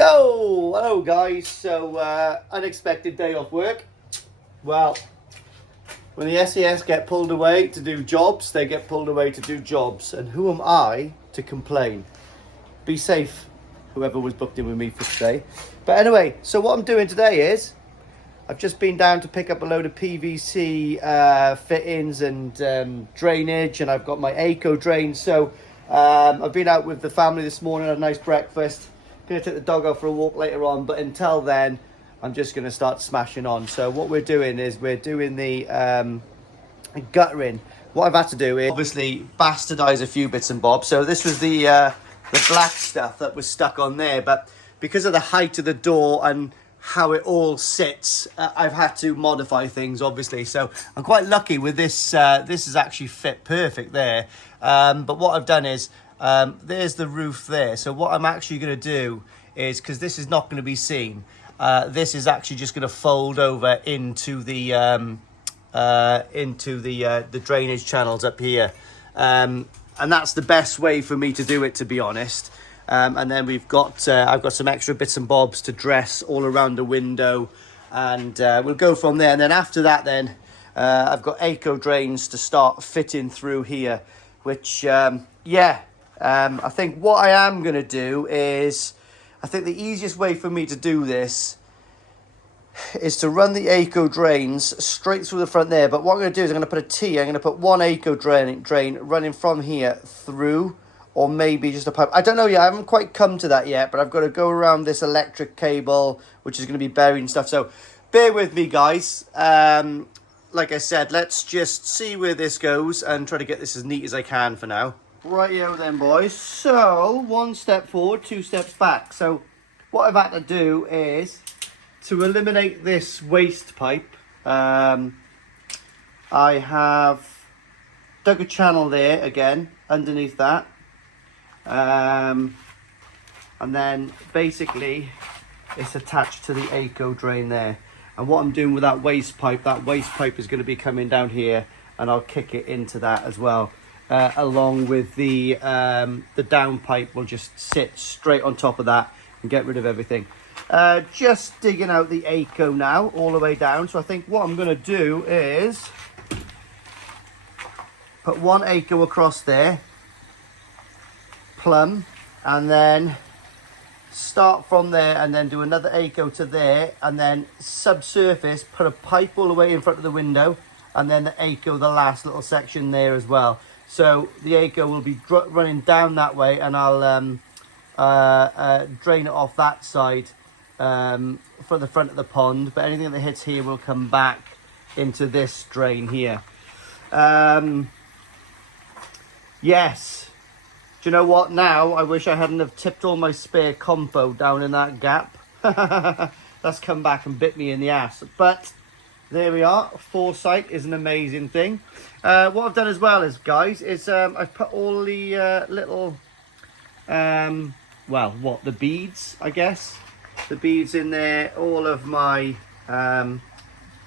Yo, hello guys. So unexpected day off work. Well, when the SES get pulled away to do jobs, they get pulled away to do jobs, and who am I to complain? Be safe, whoever was booked in with me for today. But anyway, so what I'm doing today is I've just been down to pick up a load of PVC fittings and drainage, and I've got my eco drain. So I've been out with the family this morning, had a nice breakfast. Going to take the dog out for a walk later on, but until then I'm just going to start smashing on. So what we're doing is we're doing the guttering. What I've had to do is obviously bastardize a few bits and bobs. So this was the black stuff that was stuck on there, but because of the height of the door and how it all sits, I've had to modify things, obviously. So I'm quite lucky with this. This is actually fit perfect there. But what I've done is there's the roof there. So what I'm actually going to do is, because this is not going to be seen, this is actually just going to fold over into the drainage channels up here, and that's the best way for me to do it, to be honest. And then we've got I've got some extra bits and bobs to dress all around the window, and we'll go from there. And then after that, then I've got eco drains to start fitting through here, which I think what I am going to do is, I think the easiest way for me to do this is to run the eco drains straight through the front there. But what I'm going to do is I'm going to put a T. I'm going to put one eco drain running from here through, or maybe just a pipe. I don't know yet. I haven't quite come to that yet, but I've got to go around this electric cable, which is going to be buried and stuff. So bear with me, guys. Like I said, let's just see where this goes and try to get this as neat as I can for now. Rightio then, boys. So, one step forward, two steps back. So, what I've had to do is, to eliminate this waste pipe, I have dug a channel there again, underneath that. And then, basically, it's attached to the eco drain there. And what I'm doing with that waste pipe is going to be coming down here, and I'll kick it into that as well. Along with the down pipe will just sit straight on top of that and get rid of everything. Just digging out the eco now, all the way down. So I think what I'm going to do is put one eco across there, plumb, and then start from there and then do another eco to there, and then subsurface, put a pipe all the way in front of the window, and then the eco, the last little section there as well. So the eco will be running down that way, and I'll drain it off that side for the front of the pond. But anything that hits here will come back into this drain here. Yes. Do you know what? Now I wish I hadn't have tipped all my spare compo down in that gap. That's come back and bit me in the ass. But there we are. Foresight is an amazing thing. What I've done as well is, guys, is I've put all the little, the beads, I guess. The beads in there. All of my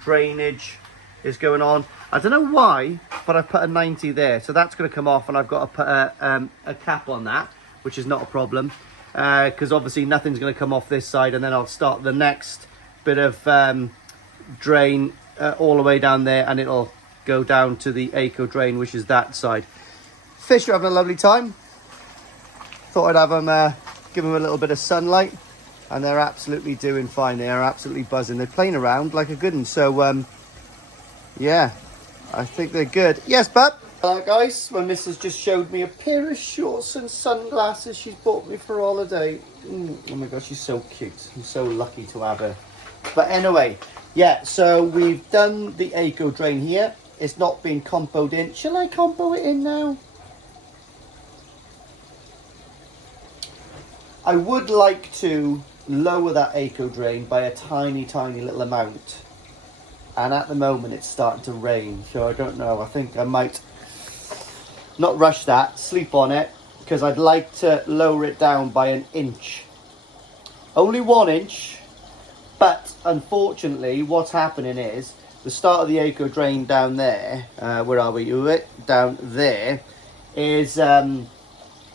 drainage is going on. I don't know why, but I put a 90 there. So that's going to come off, and I've got to put a cap on that, which is not a problem. Because obviously nothing's going to come off this side, and then I'll start the next bit of drain all the way down there, and it'll go down to the eco drain, which is that side. Fish are having a lovely time. Thought I'd have them, give them a little bit of sunlight, and they're absolutely doing fine. They are absolutely buzzing. They're playing around like a good one. So yeah, I think they're good. Yes, bub. Guys, my missus just showed me a pair of shorts and sunglasses she's bought me for holiday. Oh my gosh, she's so cute. I'm so lucky to have her. But anyway, yeah, so we've done the eco drain here. It's not been compoed in. Shall I compo it in now? I would like to lower that eco drain by a tiny, tiny little amount. And at the moment it's starting to rain. So I don't know. I think I might not rush that, sleep on it, because I'd like to lower it down by an inch. Only 1 inch. But unfortunately, what's happening is the start of the eco drain down there, where are we? Down there is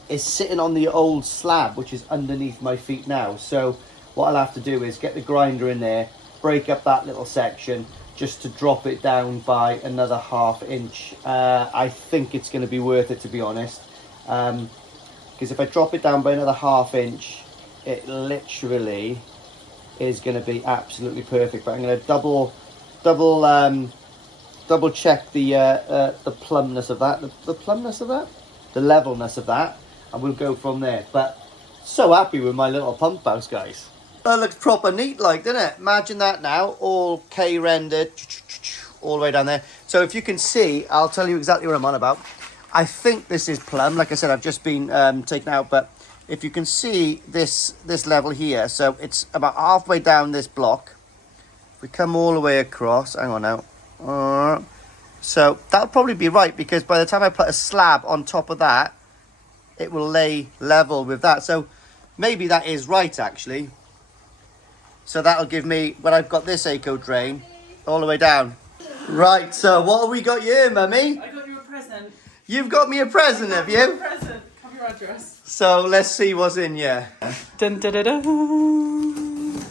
is sitting on the old slab, which is underneath my feet now. So what I'll have to do is get the grinder in there, break up that little section, just to drop it down by another 1/2 inch. I think it's going to be worth it, to be honest. Because if I drop it down by another 1/2 inch, it literally is going to be absolutely perfect. But I'm going to double check the plumbness of that, the levelness of that, and we'll go from there. But so happy with my little pump house, guys. That looks proper neat, like, doesn't it? Imagine that now, all K rendered all the way down there. So if you can see, I'll tell you exactly what I'm on about. I think this is plumb. Like I said, I've just been taken out, but if you can see this level here, so it's about halfway down this block. If we come all the way across, hang on now. So that'll probably be right, because by the time I put a slab on top of that, it will lay level with that. So maybe that is right, actually. So that'll give me, when I've got this eco drain, all the way down. Right, so what have we got here, Mummy? I got you a present. You've got me a present, have you? A present. Have your address. So let's see what's in here. Dun, dun, dun, dun.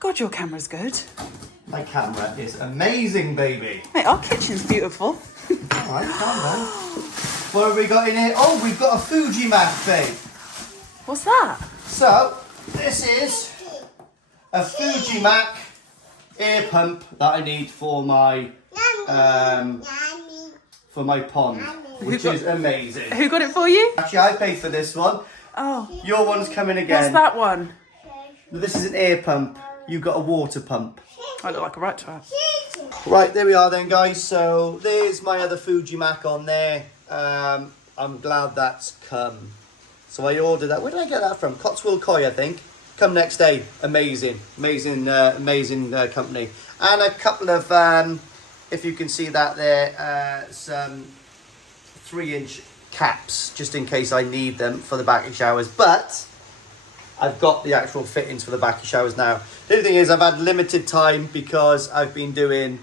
God, your camera's good. My camera is amazing, baby. Mate, our kitchen's beautiful. Alright, calm down. What have we got in here? Oh, we've got a Fuji mat, babe. What's that? So, this is a Fuji Mac air pump that I need for my pond, which is amazing. Who got it for you? Actually, I paid for this one. Oh. Your one's coming again. What's that one? This is an air pump. You got a water pump. I look like a right twat. Right, there we are then, guys. So there's my other Fuji Mac on there. I'm glad that's come. So I ordered that. Where did I get that from? Cotswold Koi, I think. Come next day. Amazing company. And a couple of, if you can see that there, some 3-inch caps, just in case I need them for the back showers. But I've got the actual fittings for the back showers now. The only thing is, I've had limited time because I've been doing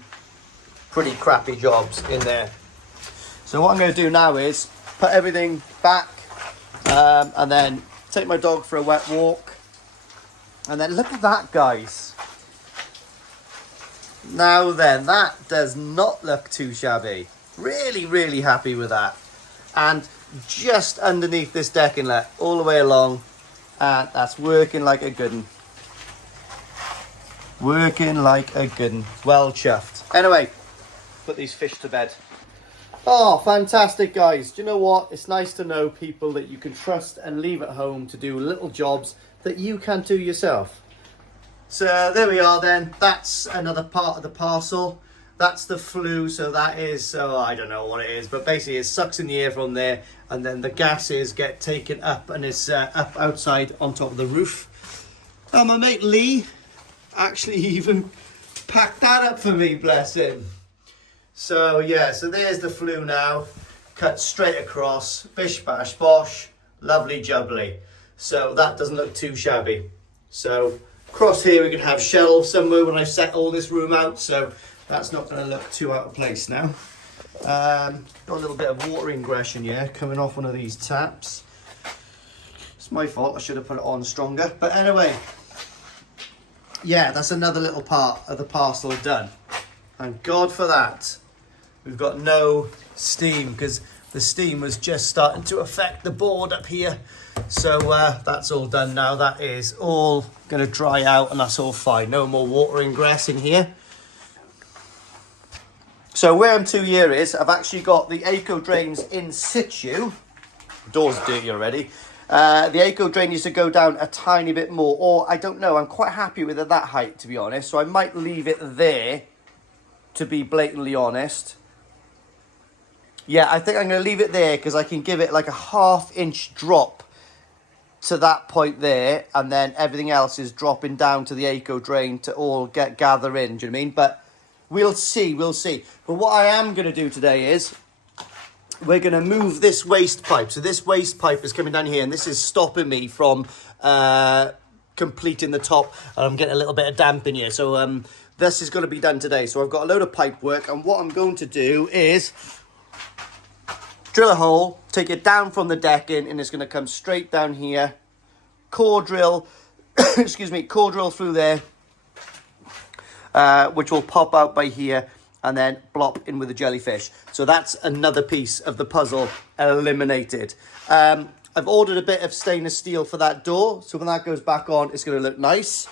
pretty crappy jobs in there. So what I'm going to do now is put everything back, and then take my dog for a wet walk. And then look at that, guys. Now then, that does not look too shabby. Really, really happy with that. And just underneath this deck inlet, all the way along, and that's working like a good one. Working like a good one. Well chuffed. Anyway, put these fish to bed. Oh, fantastic, guys. Do you know what? It's nice to know people that you can trust and leave at home to do little jobs that you can't do yourself. So there we are then. That's another part of the parcel. That's the flue, so that is, I don't know what it is, but basically it sucks in the air from there, and then the gases get taken up and it's up outside on top of the roof. And my mate Lee actually even packed that up for me, bless him. So yeah, so there's the flue now, cut straight across, bish bash bosh, lovely jubbly. So that doesn't look too shabby. So across here we can have shelves somewhere when I set all this room out, so that's not going to look too out of place now. Got a little bit of water ingression here coming off one of these taps. It's my fault, I should have put it on stronger. But anyway, yeah, that's another little part of the parcel done. Thank God for that. We've got no steam because the steam was just starting to affect the board up here. So that's all done now. That is all going to dry out and that's all fine. No more water ingress in here. So where I'm to here is, I've actually got the eco drains in situ. The door's dirty already. The eco drain needs to go down a tiny bit more, or I don't know, I'm quite happy with it that height, to be honest. So I might leave it there, to be blatantly honest. Yeah, I think I'm going to leave it there because I can give it like a 1/2 inch drop to that point there, and then everything else is dropping down to the eco drain to all gather in, do you know what I mean? But we'll see. But what I am going to do today is we're going to move this waste pipe. So this waste pipe is coming down here, and this is stopping me from completing the top. And I'm getting a little bit of damp in here. So this is going to be done today. So I've got a load of pipe work, and what I'm going to do is drill a hole, take it down from the decking, and it's going to come straight down here. Core drill, excuse me, core drill through there, which will pop out by here, and then blop in with the jellyfish. So that's another piece of the puzzle eliminated. I've ordered a bit of stainless steel for that door, so when that goes back on, it's going to look nice.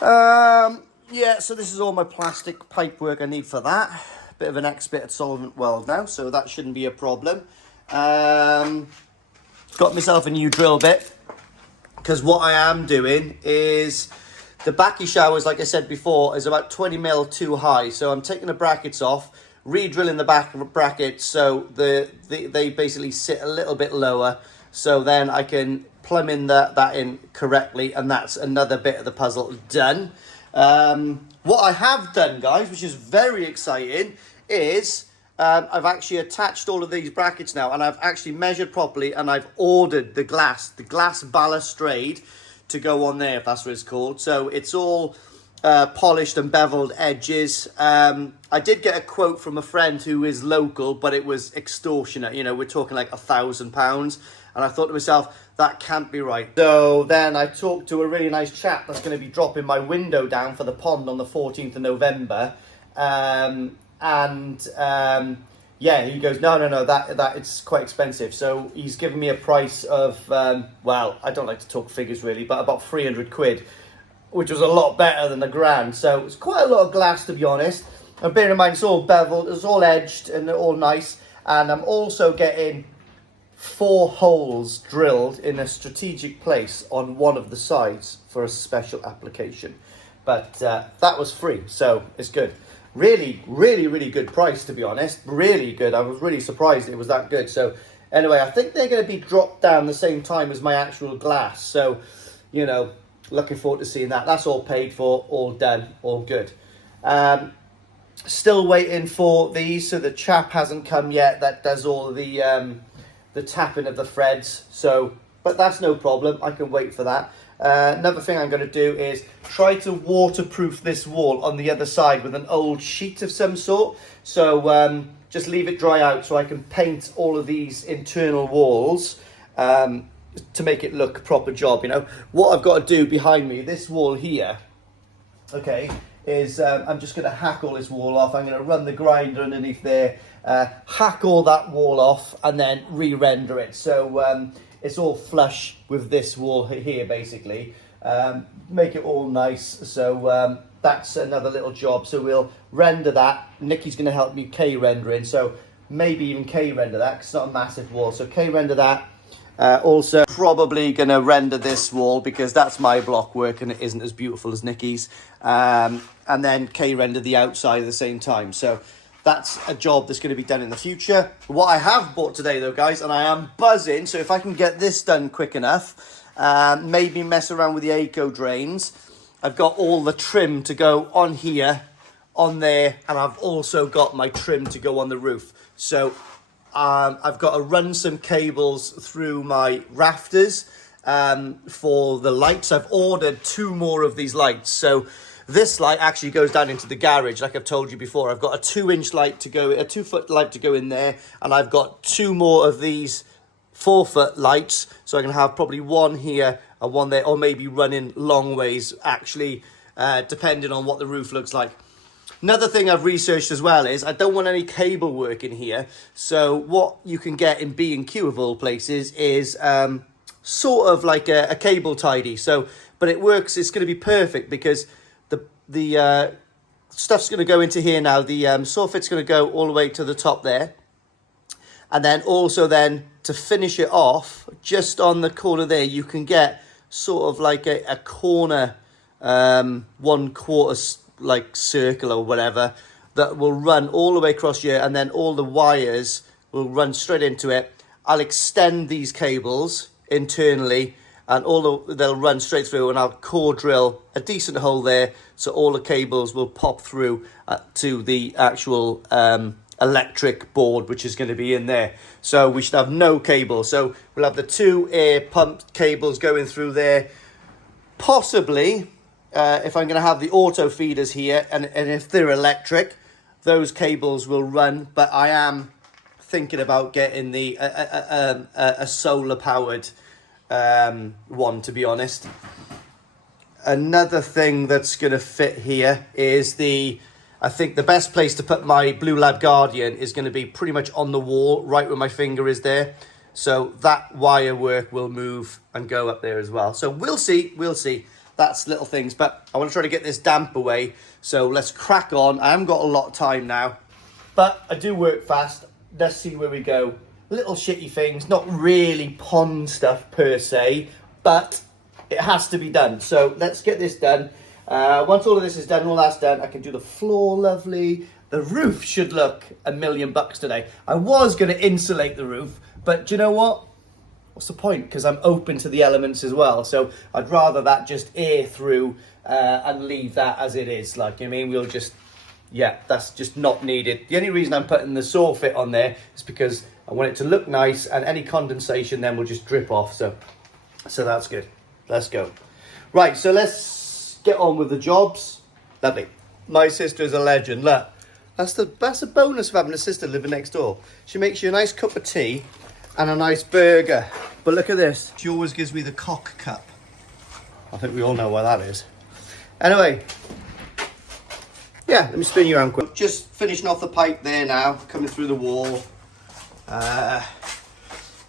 Yeah, so this is all my plastic pipework I need for that. Bit of an expert at solvent weld now, so that shouldn't be a problem. Got myself a new drill bit, because what I am doing is the backy showers, like I said before, is about 20 mil too high. So I'm taking the brackets off, re-drilling the back brackets so they basically sit a little bit lower. So then I can plumb in that in correctly, and that's another bit of the puzzle done. What I have done, guys, which is very exciting, is I've actually attached all of these brackets now, and I've actually measured properly, and I've ordered the glass balustrade to go on there, if that's what it's called. So it's all polished and beveled edges. I did get a quote from a friend who is local, but it was extortionate. You know, we're talking like £1,000. And I thought to myself, that can't be right. So then I talked to a really nice chap that's going to be dropping my window down for the pond on the 14th of November. Yeah, he goes, no, that it's quite expensive. So he's given me a price of, well, I don't like to talk figures really, but about 300 quid, which was a lot better than £1,000. So it's quite a lot of glass, to be honest. And bear in mind, it's all beveled, it's all edged, and they're all nice. And I'm also getting 4 holes drilled in a strategic place on one of the sides for a special application. But that was free, so it's good. Really, really, really good price, to be honest. Really good. I was really surprised it was that good. So anyway, I think they're going to be dropped down the same time as my actual glass. So, you know, looking forward to seeing that. That's all paid for, all done, all good. Still waiting for these. So the chap hasn't come yet that does all the tapping of the threads. So, but that's no problem. I can wait for that. Another thing I'm going to do is try to waterproof this wall on the other side with an old sheet of some sort. So just leave it dry out so I can paint all of these internal walls to make it look a proper job. You know, what I've got to do behind me, this wall here, okay, is I'm just going to hack all this wall off. I'm going to run the grinder underneath there, hack all that wall off, and then re-render it. So it's all flush with this wall here, basically. Make it all nice. So that's another little job. So we'll render that. Nikki's going to help me K-rendering. So maybe even K-render that, because it's not a massive wall. So K-render that. Also probably going to render this wall, because that's my block work and it isn't as beautiful as Nikki's. And then K-render the outside at the same time. So that's a job that's going to be done in the future. What I have bought today, though, guys, and I am buzzing, so if I can get this done quick enough, maybe mess around with the eco drains. I've got all the trim to go on here, on there, and I've also got my trim to go on the roof. So I've got to run some cables through my rafters for the lights. I've ordered 2 more of these lights. So this light actually goes down into the garage, like I've told you before. I've got a 2-inch light to go, a 2-foot light to go in there, and I've got 2 more of these 4-foot lights. So I can have probably 1 here and 1 there, or maybe running long ways, actually, depending on what the roof looks like. Another thing I've researched as well is I don't want any cable work in here. So what you can get in B&Q of all places is sort of like a cable tidy. So, but it works. It's going to be perfect, because the stuff's going to go into here now. The soffit's going to go all the way to the top there. And then also then to finish it off, just on the corner there, you can get sort of like a corner 1/4 like circle or whatever that will run all the way across here, and then all the wires will run straight into it. I'll extend these cables internally, and they'll run straight through, and I'll core drill a decent hole there, so all the cables will pop through to the actual electric board, which is going to be in there. So we should have no cable. So we'll have the 2 air pump cables going through there. Possibly, if I'm going to have the auto feeders here, and if they're electric, those cables will run. But I am thinking about getting the a solar powered one, to be honest. Another thing that's going to fit here is I think the best place to put my Blue Lab Guardian is going to be pretty much on the wall, right where my finger is there. So that wire work will move and go up there as well. So we'll see. That's little things, but I want to try to get this damp away. So let's crack on. I haven't got a lot of time now, but I do work fast. Let's see where we go. Little shitty things, not really pond stuff per se, but it has to be done. So let's get this done. Once all of this is done, all that's done, I can do the floor lovely. The roof should look $1 million today. I was going to insulate the roof, but do you know what? What's the point? Because I'm open to the elements as well. So I'd rather that just air through and leave that as it is. Like, I mean, we'll just, yeah, that's just not needed. The only reason I'm putting the saw fit on there is because I want it to look nice, and any condensation then will just drip off. So that's good. Let's go. Right, so let's get on with the jobs. Lovely. My sister's a legend. Look, that's the bonus of having a sister living next door. She makes you a nice cup of tea and a nice burger. But look at this. She always gives me the cock cup. I think we all know why that is. Anyway, yeah, let me spin you around quick. Just finishing off the pipe there now, coming through the wall.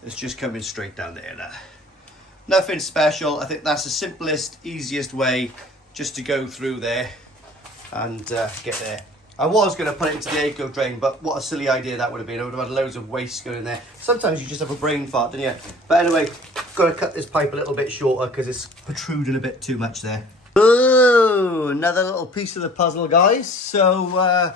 It's just coming straight down there now. Nothing special. I think that's the simplest, easiest way just to go through there and get there. I was going to put it into the eco drain, but what a silly idea that would have been. I would have had loads of waste going in there. Sometimes you just have a brain fart, don't you? But anyway, got to cut this pipe a little bit shorter because it's protruding a bit too much there. Oh, another little piece of the puzzle, guys. So,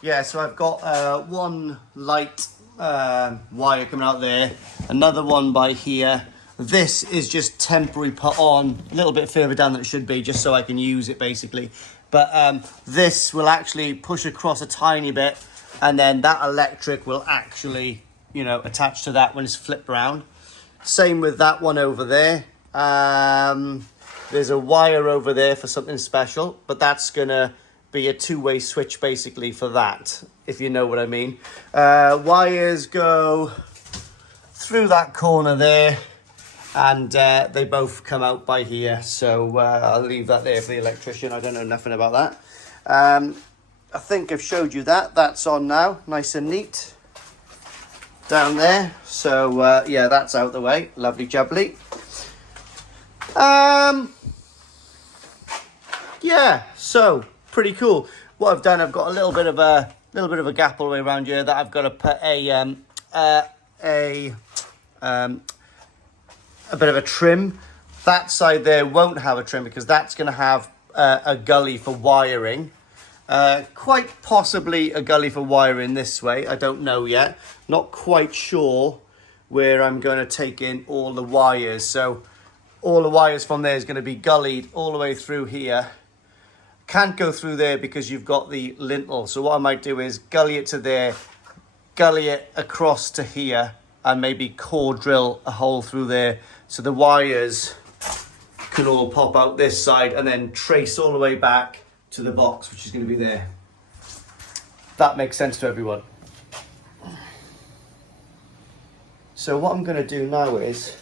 yeah, so I've got one light wire coming out there, another one by here. This is just temporary put on a little bit further down than it should be, just so I can use it basically. But this will actually push across a tiny bit, and then that electric will actually, you know, attach to that when it's flipped around. Same with that one over there. There's a wire over there for something special, but that's gonna be a two-way switch basically for that, if you know what I mean. Wires go through that corner there, and they both come out by here. So I'll leave that there for the electrician. I don't know nothing about that. I think I've showed you that. That's on now, nice and neat down there. So yeah, that's out the way. Lovely jubbly. Yeah, so pretty cool. What I've done, I've got a little bit of a gap all the way around here that I've got to put a bit of a trim. That side there won't have a trim because that's going to have a gully for wiring. Quite possibly a gully for wiring this way. I don't know yet. Not quite sure where I'm going to take in all the wires. So all the wires from there is going to be gullied all the way through here. Can't go through there because you've got the lintel. So what I might do is gully it to there, gully it across to here, and maybe core drill a hole through there so the wires can all pop out this side and then trace all the way back to the box, which is going to be there. That makes sense to everyone. So what I'm going to do now is,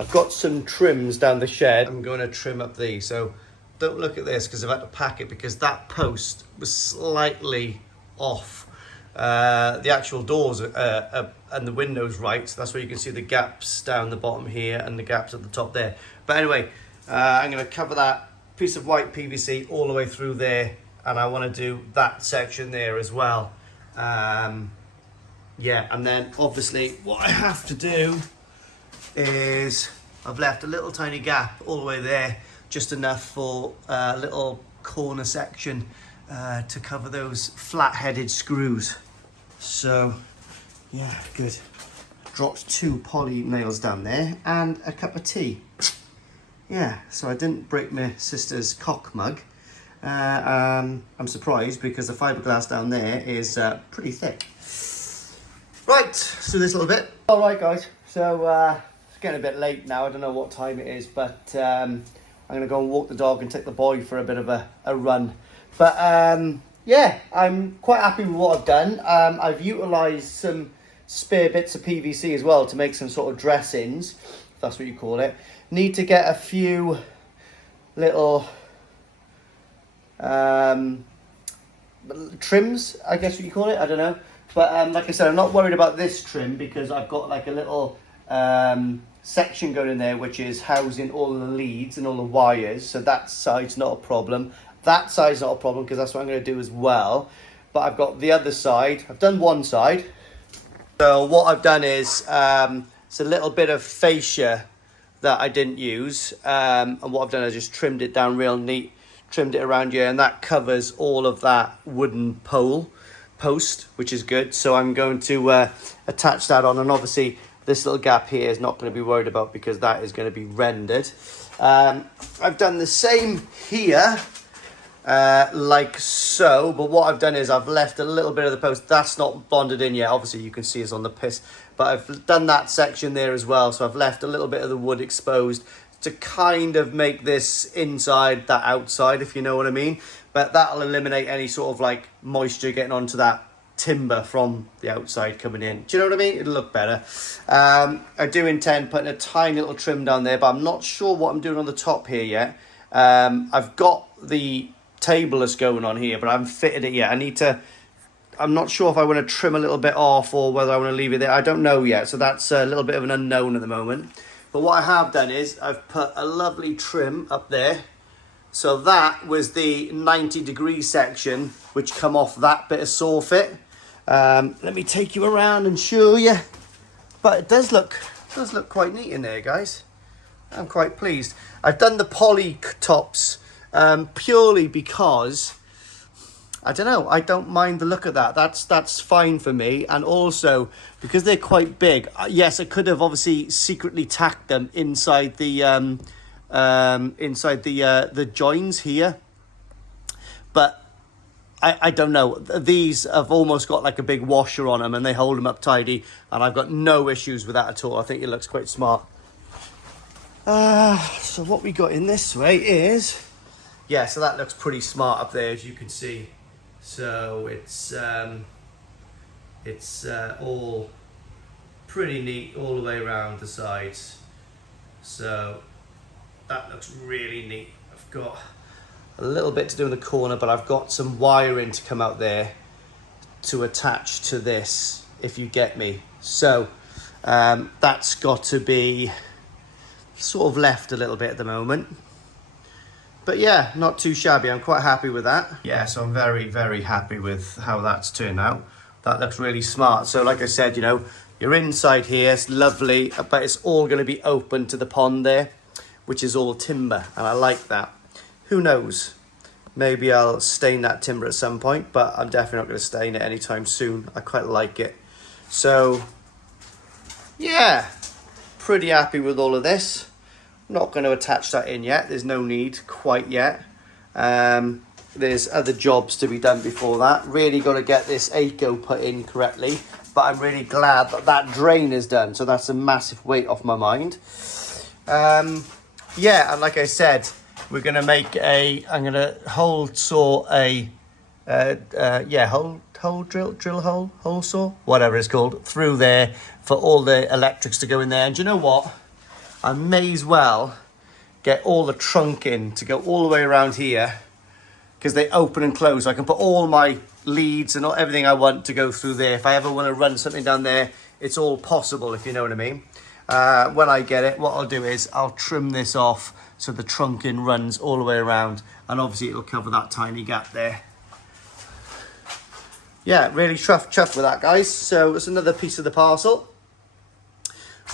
I've got some trims down the shed. I'm going to trim up these. So don't look at this because I've had to pack it because that post was slightly off. The actual doors and the windows right, so that's where you can see the gaps down the bottom here and the gaps at the top there. But anyway, I'm going to cover that piece of white PVC all the way through there, and I want to do that section there as well. Yeah, and then obviously what I have to do is I've left a little tiny gap all the way there, just enough for a little corner section to cover those flat-headed screws. So yeah, good. Dropped 2 poly nails down there and a cup of tea. Yeah, so I didn't break my sister's cock mug. I'm surprised because the fiberglass down there is pretty thick. Right, let's do this a little bit. All right, guys. So it's getting a bit late now. I don't know what time it is, but I'm going to go and walk the dog and take the boy for a bit of a run. But yeah, I'm quite happy with what I've done. I've utilised some spare bits of PVC as well to make some sort of dressings, if that's what you call it. Need to get a few little trims, I guess what you call it, I don't know. But like I said, I'm not worried about this trim because I've got like a little section going in there which is housing all the leads and all the wires, so that side's not a problem. That side's not a problem because that's what I'm going to do as well. But I've got the other side. I've done one side. So what I've done is it's a little bit of fascia that I didn't use, and what I've done is just trimmed it down real neat, trimmed it around here, and that covers all of that wooden post, which is good. So I'm going to attach that on, and obviously this little gap here is not going to be worried about because that is going to be rendered. I've done the same here, like so, but what I've done is I've left a little bit of the post that's not bonded in yet. Obviously you can see it's on the piss, but I've done that section there as well, so I've left a little bit of the wood exposed to kind of make this inside that outside, if you know what I mean. But that'll eliminate any sort of like moisture getting onto that timber from the outside coming in. Do you know what I mean? It'll look better. I do intend putting a tiny little trim down there, but I'm not sure what I'm doing on the top here yet. I've got the table that's going on here, but I haven't fitted it yet. I'm not sure if I want to trim a little bit off or whether I want to leave it there. I don't know yet, so that's a little bit of an unknown at the moment. But what I have done is I've put a lovely trim up there. So that was the 90-degree section which come off that bit of soffit. Let me take you around and show you. But it does look quite neat in there, guys. I'm quite pleased. I've done the poly tops purely because I don't know, I don't mind the look of that. That's fine for me. And also because they're quite big, yes, I could have obviously secretly tacked them inside the joins here, but I don't know. These have almost got like a big washer on them and they hold them up tidy, and I've got no issues with that at all. I think it looks quite smart. So what we got in this way is, yeah, so that looks pretty smart up there, as you can see. So it's all pretty neat all the way around the sides. So that looks really neat. I've got a little bit to do in the corner, but I've got some wiring to come out there to attach to this, if you get me. So that's got to be sort of left a little bit at the moment. But yeah, not too shabby. I'm quite happy with that. Yeah, so I'm very, very happy with how that's turned out. That looks really smart. So like I said, you know, you're inside here, it's lovely, but it's all going to be open to the pond there, which is all timber, and I like that. Who knows? Maybe I'll stain that timber at some point, but I'm definitely not going to stain it anytime soon. I quite like it. So, yeah, pretty happy with all of this. Not going to attach that in yet. There's no need quite yet. There's other jobs to be done before that. Really got to get this ACO put in correctly, but I'm really glad that that drain is done. So that's a massive weight off my mind. Yeah, and like I said, we're going to make I'm going to hole saw hole saw, whatever it's called, through there for all the electrics to go in there. And do you know what? I may as well get all the trunk in to go all the way around here, because they open and close. So I can put all my leads and everything I want to go through there. If I ever want to run something down there, it's all possible, if you know what I mean. When I get it, what I'll do is I'll trim this off so the trunking runs all the way around, and obviously it'll cover that tiny gap there. Yeah, really chuffed with that, guys. So it's another piece of the parcel.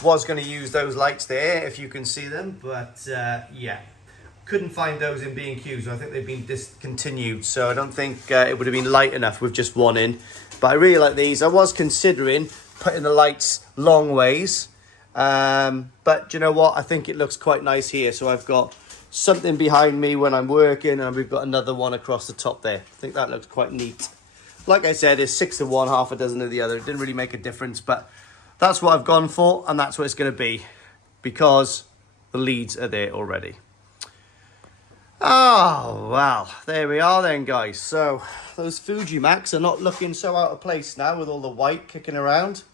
Was going to use those lights there, if you can see them, but yeah, couldn't find those in B&Q, so I think they've been discontinued. So I don't think it would have been light enough with just one in. But I really like these. I was considering putting the lights long ways, but you know what? I think it looks quite nice here. So I've got something behind me when I'm working, and we've got another one across the top there. I think that looks quite neat. Like I said, it's 6 of one, half a dozen of the other. It didn't really make a difference, but that's what I've gone for, and that's what it's going to be, because the leads are there already. Oh, well, there we are then, guys. So those Fuji Max are not looking so out of place now with all the white kicking around.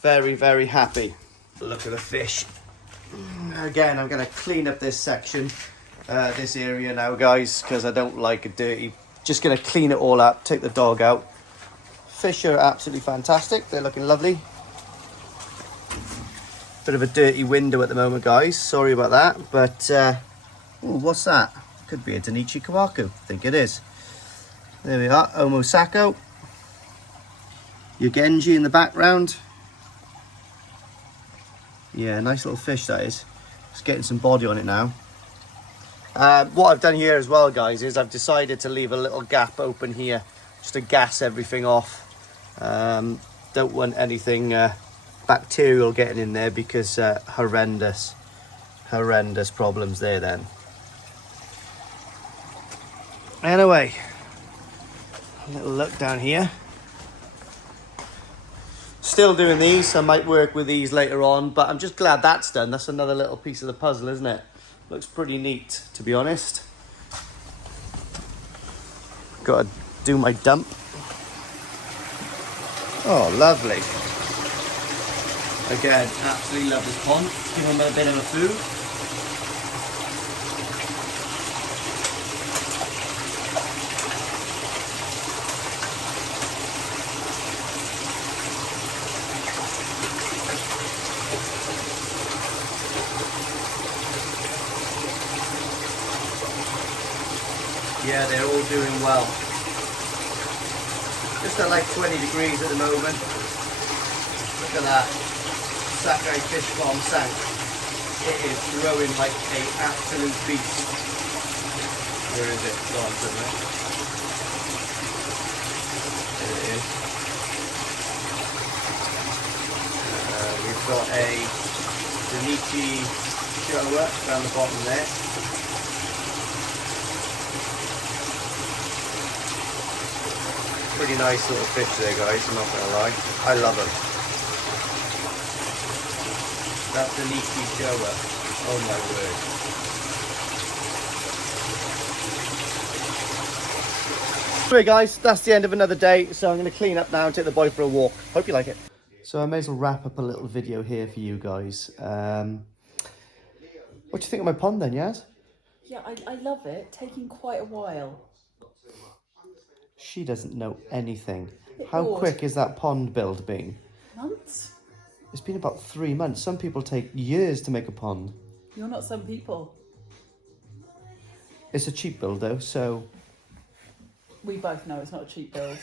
Very, very happy. Look at the fish. Again, I'm going to clean up this section, this area now, guys, because I don't like it dirty. Just going to clean it all up, take the dog out. Fish are absolutely fantastic. They're looking lovely. Bit of a dirty window at the moment, guys. Sorry about that. But, ooh, what's that? Could be a Danichi Kawaku. I think it is. There we are. Omosako. Your Genji in the background. Yeah, nice little fish that is. Just getting some body on it now. What I've done here as well, guys, is I've decided to leave a little gap open here just to gas everything off. Don't want anything bacterial getting in there because horrendous problems there then. Anyway, a little look down here. Still doing these. I might work with these later on, but I'm just glad that's done. That's another little piece of the puzzle, isn't it? Looks pretty neat, to be honest. Got to do my dump. Oh, lovely. Again, absolutely love this pond. Give them a bit of a food. Yeah, they're all doing well. Just at like 20 degrees at the moment. Look at that. Sakai fish farm sank. It is growing like an absolute beast. Where is it? Gone, isn't it? There it is. We've got a Danichi Showa down the bottom there. Pretty nice little fish there, guys, I'm not gonna lie. I love them. That's the Niki Showa. Oh my word. Anyway guys, that's the end of another day, so I'm gonna clean up now and take the boy for a walk. Hope you like it. So I may as well wrap up a little video here for you guys. What do you think of my pond then, Yaz? Yeah, I love it. Taking quite a while. She doesn't know anything. How quick is that pond build been? Months? It's been about 3 months. Some people take years to make a pond. You're not some people. It's a cheap build though, so... We both know it's not a cheap build.